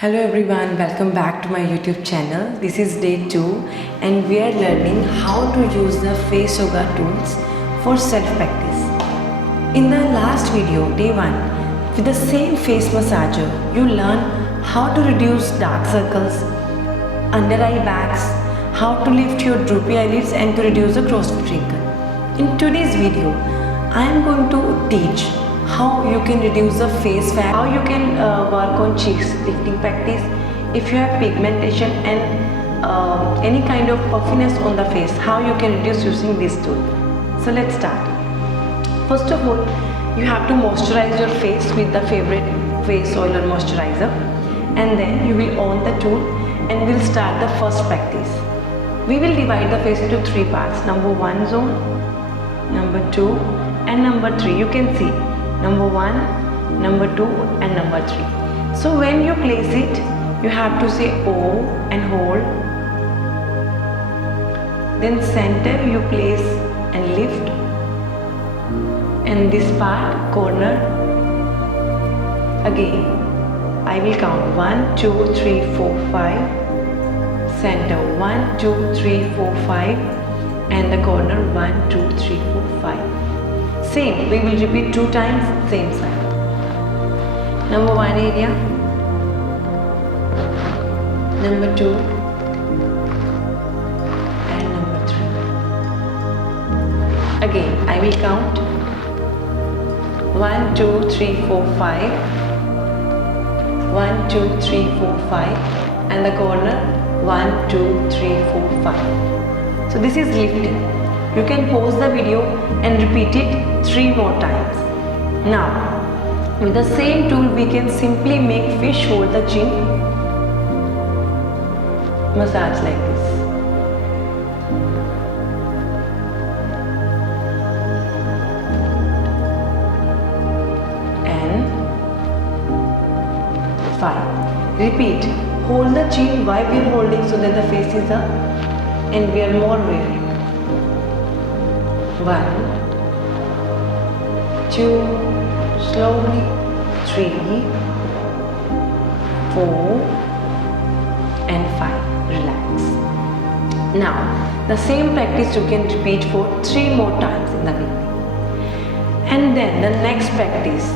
Hello everyone, welcome back to my YouTube channel. This is day 2 and we are learning how to use the face yoga tools for self-practice. In the last video, day 1, with the same face massager, you learn how to reduce dark circles, under eye bags, how to lift your droopy eyelids and to reduce the crow's foot wrinkle. In today's video, I am going to teach how you can reduce the face fat, how you can work on cheeks lifting practice if you have pigmentation and any kind of puffiness on the face, how you can reduce using this tool. So let's start. First of all, you have to moisturize your face with the favorite face oil or moisturizer, and then you will on the tool and we'll start the first practice. We will divide the face into 3 parts, number 1 zone, number 2 and number 3. You can see number 1, number 2 and number 3. So when you place it, you have to say O and hold. Then center you place and lift. And this part, corner. Again, I will count 1, 2, 3, 4, 5. Center 1, 2, 3, 4, 5. And the corner 1, 2, 3, 4, 5. Same, we will repeat 2 times, same side. Number 1 area, number 2 and number 3. Again, I will count 1, 2, 3, 4, 5. 1, 2, 3, 4, 5 and the corner 1, 2, 3, 4, 5. So this is lifting. You can pause the video and repeat it 3 more times. Now, with the same tool, we can simply make fish hold the chin, massage like this. And 5. Repeat. Hold the chin. Why we are holding? So that the face is up and we are more wearing. 1, 2, slowly, 3, 4 and 5. Relax. Now, the same practice you can repeat for 3 more times in the beginning. And then the next practice,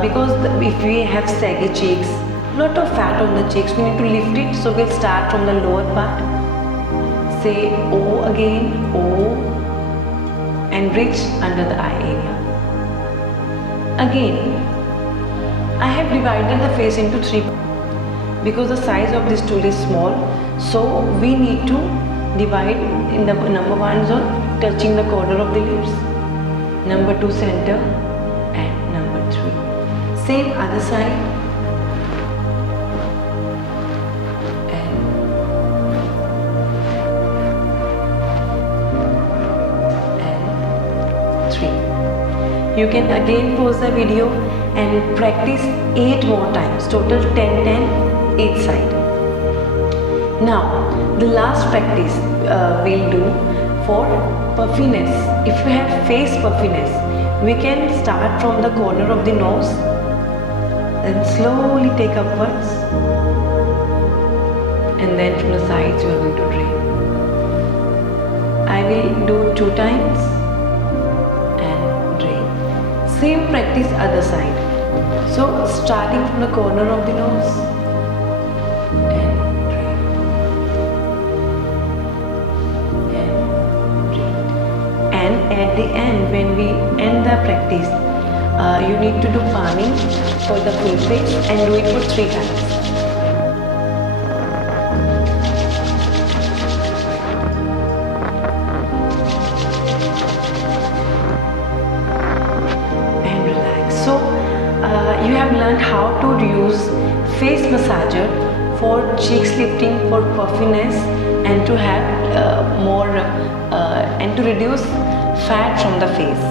because if we have saggy cheeks, lot of fat on the cheeks, we need to lift it. So we'll start from the lower part. Say O again, O. And reach under the eye area. Again, I have divided the face into 3 because the size of this tool is small. So we need to divide in the number 1 zone, touching the corner of the lips, number 2 center and number 3. Same other side. You can again pause the video and practice 8 more times, total 10, 10, each side. Now, the last practice we'll do for puffiness. If you have face puffiness, we can start from the corner of the nose, then slowly take upwards, and then from the sides you are going to drain. I will do 2 times. Same practice other side. So starting from the corner of the nose and drain and drain. And at the end, when we end the practice, you need to do palming for the full face and do it for 3 times. You have learned how to use face massager for cheeks lifting, for puffiness, and to have more and to reduce fat from the face.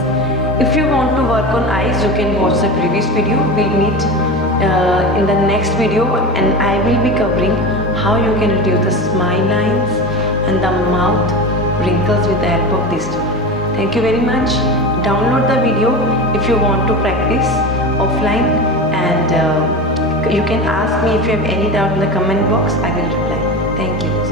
If you want to work on eyes, you can watch the previous video. We'll meet in the next video, and I will be covering how you can reduce the smile lines and the mouth wrinkles with the help of this tool. Thank you very much. Download the video if you want to practice offline and You can ask me if you have any doubt in the comment box. I will reply. Thank you.